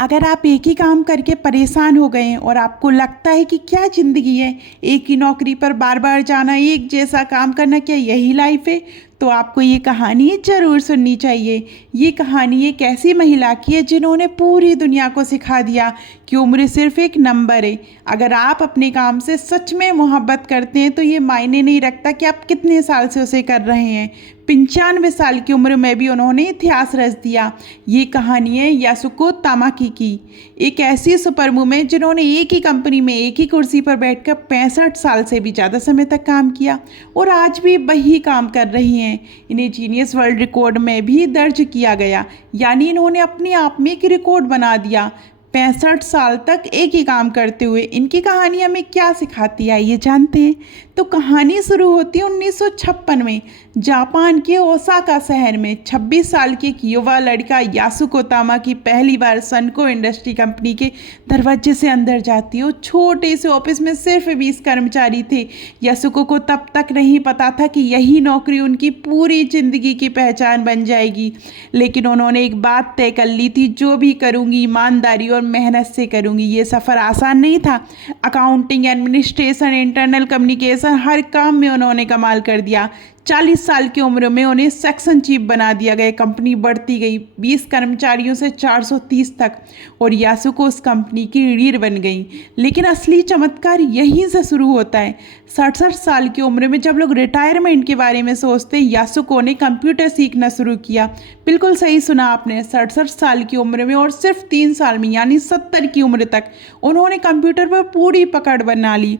अगर आप एक ही काम करके परेशान हो गए हैं और आपको लगता है कि क्या ज़िंदगी है, एक ही नौकरी पर बार बार जाना, एक जैसा काम करना, क्या यही लाइफ है, तो आपको ये कहानी ज़रूर सुननी चाहिए। ये कहानी एक ऐसी महिला की है जिन्होंने पूरी दुनिया को सिखा दिया कि उम्र सिर्फ एक नंबर है। अगर आप अपने काम से सच में मोहब्बत करते हैं तो ये मायने नहीं रखता कि आप कितने साल से उसे कर रहे हैं। 95 साल की उम्र में भी उन्होंने इतिहास रच दिया। ये कहानी है यासुको तामाकी की, एक ऐसी सुपर वुमन जिन्होंने एक ही कंपनी में एक ही कुर्सी पर बैठकर 65 साल से भी ज़्यादा समय तक काम किया और आज भी वही काम कर रही हैं। इन्हें जीनियस वर्ल्ड रिकॉर्ड में भी दर्ज किया गया, यानी इन्होंने अपने आप में एक रिकॉर्ड बना दिया। 65 साल तक एक ही काम करते हुए इनकी कहानी हमें क्या सिखाती है, ये जानते हैं। तो कहानी शुरू होती है 1956 में जापान के ओसाका शहर में। 26 साल की एक युवा लड़का यासुको तामाकी पहली बार सनको इंडस्ट्री कंपनी के दरवाजे से अंदर जाती है। वो छोटे से ऑफिस में सिर्फ 20 कर्मचारी थे। यासुको को तब तक नहीं पता था कि यही नौकरी उनकी पूरी जिंदगी की पहचान बन जाएगी, लेकिन उन्होंने एक बात तय कर ली थी, जो भी करूँगी ईमानदारी और मेहनत से करूँगी। ये सफ़र आसान नहीं था। अकाउंटिंग, एडमिनिस्ट्रेशन, इंटरनल कम्युनिकेशन, हर काम में उन्होंने कमाल कर दिया। 40 साल की उम्र में उन्हें सेक्शन चीफ बना दिया गया। कंपनी बढ़ती गई 20 कर्मचारियों से 430 तक और यासुको उस कंपनी की रीढ़ बन गई। लेकिन असली चमत्कार यहीं से शुरू होता है। 67 साल की उम्र में जब लोग रिटायरमेंट के बारे में सोचते, यासुको ने कंप्यूटर सीखना शुरू किया। बिल्कुल सही सुना आपने, 67 साल की उम्र में और सिर्फ 3 साल में यानी 70 की उम्र तक उन्होंने कंप्यूटर पर पूरी पकड़ बना ली।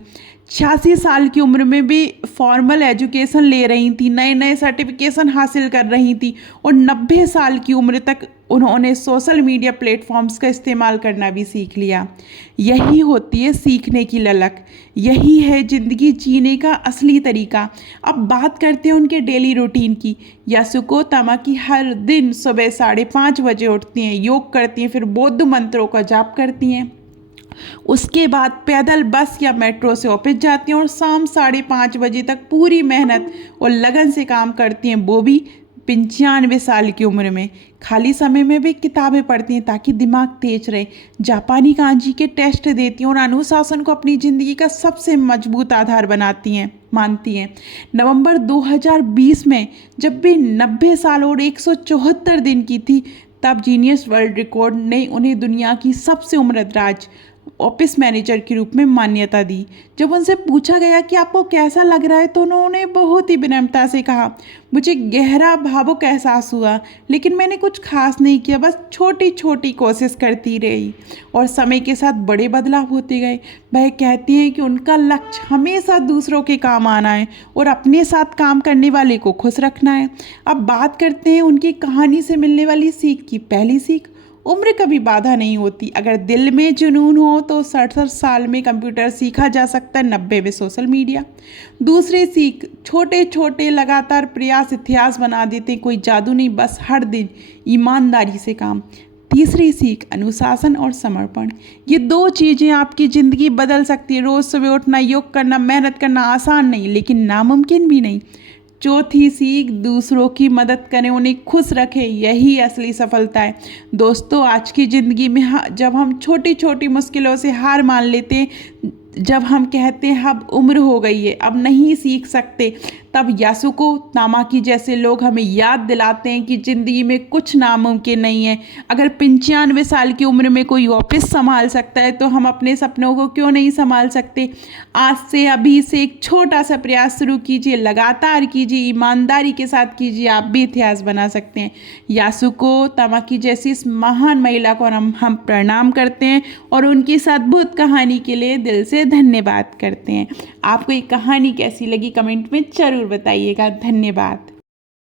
86 साल की उम्र में भी फॉर्मल एजुकेशन ले रही थी, नए नए सर्टिफिकेशन हासिल कर रही थी और 90 साल की उम्र तक उन्होंने सोशल मीडिया प्लेटफॉर्म्स का इस्तेमाल करना भी सीख लिया। यही होती है सीखने की ललक, यही है ज़िंदगी जीने का असली तरीका। अब बात करते हैं उनके डेली रूटीन की। यासुको तामाकी हर दिन सुबह 5:30 बजे उठती हैं, योग करती हैं, फिर बौद्ध मंत्रों का जाप करती हैं। उसके बाद पैदल, बस या मेट्रो से ऑफिस जाती हैं और शाम 5:30 बजे तक पूरी मेहनत और लगन से काम करती हैं। वो भी 95 साल की उम्र में। खाली समय में भी किताबें पढ़ती हैं ताकि दिमाग तेज रहे। जापानी कांजी के टेस्ट देती हैं और अनुशासन को अपनी ज़िंदगी का सबसे मजबूत आधार मानती हैं। नवंबर 2020 में जब भी 90 साल और 174 दिन की थी, तब जीनियस वर्ल्ड रिकॉर्ड ने उन्हें दुनिया की सबसे उम्रदराज ऑफिस मैनेजर के रूप में मान्यता दी। जब उनसे पूछा गया कि आपको कैसा लग रहा है, तो उन्होंने बहुत ही विनम्रता से कहा, मुझे गहरा भावुक एहसास हुआ, लेकिन मैंने कुछ खास नहीं किया, बस छोटी छोटी कोशिश करती रही और समय के साथ बड़े बदलाव होते गए। वह कहती हैं कि उनका लक्ष्य हमेशा दूसरों के काम आना है और अपने साथ काम करने वाले को खुश रखना है। अब बात करते हैं उनकी कहानी से मिलने वाली सीख की। पहली सीख, उम्र कभी बाधा नहीं होती। अगर दिल में जुनून हो तो 67 साल में कंप्यूटर सीखा जा सकता है, 90 में सोशल मीडिया। दूसरी सीख, छोटे छोटे लगातार प्रयास इतिहास बना देते, कोई जादू नहीं, बस हर दिन ईमानदारी से काम। तीसरी सीख, अनुशासन और समर्पण। ये 2 चीज़ें आपकी ज़िंदगी बदल सकती है। रोज़ सुबह उठना, योग करना, मेहनत करना आसान नहीं, लेकिन नामुमकिन भी नहीं। चौथी सीख, दूसरों की मदद करें, उन्हें खुश रखें, यही असली सफलता है। दोस्तों, आज की ज़िंदगी में जब हम छोटी छोटी मुश्किलों से हार मान लेते हैं, जब हम कहते हैं अब उम्र हो गई है, अब नहीं सीख सकते, तब यासुको तामाकी जैसे लोग हमें याद दिलाते हैं कि ज़िंदगी में कुछ नामुमकिन नहीं है। अगर 95 साल की उम्र में कोई ऑफिस संभाल सकता है, तो हम अपने सपनों को क्यों नहीं संभाल सकते। आज से, अभी से एक छोटा सा प्रयास शुरू कीजिए, लगातार कीजिए, ईमानदारी के साथ कीजिए, आप भी इतिहास बना सकते हैं। यासुको तामाकी जैसी इस महान महिला को हम प्रणाम करते हैं और उनकी इस अद्भुत कहानी के लिए दिल से धन्यवाद करते हैं। आपको ये कहानी कैसी लगी कमेंट में ज़रूर बताइएगा। धन्यवाद।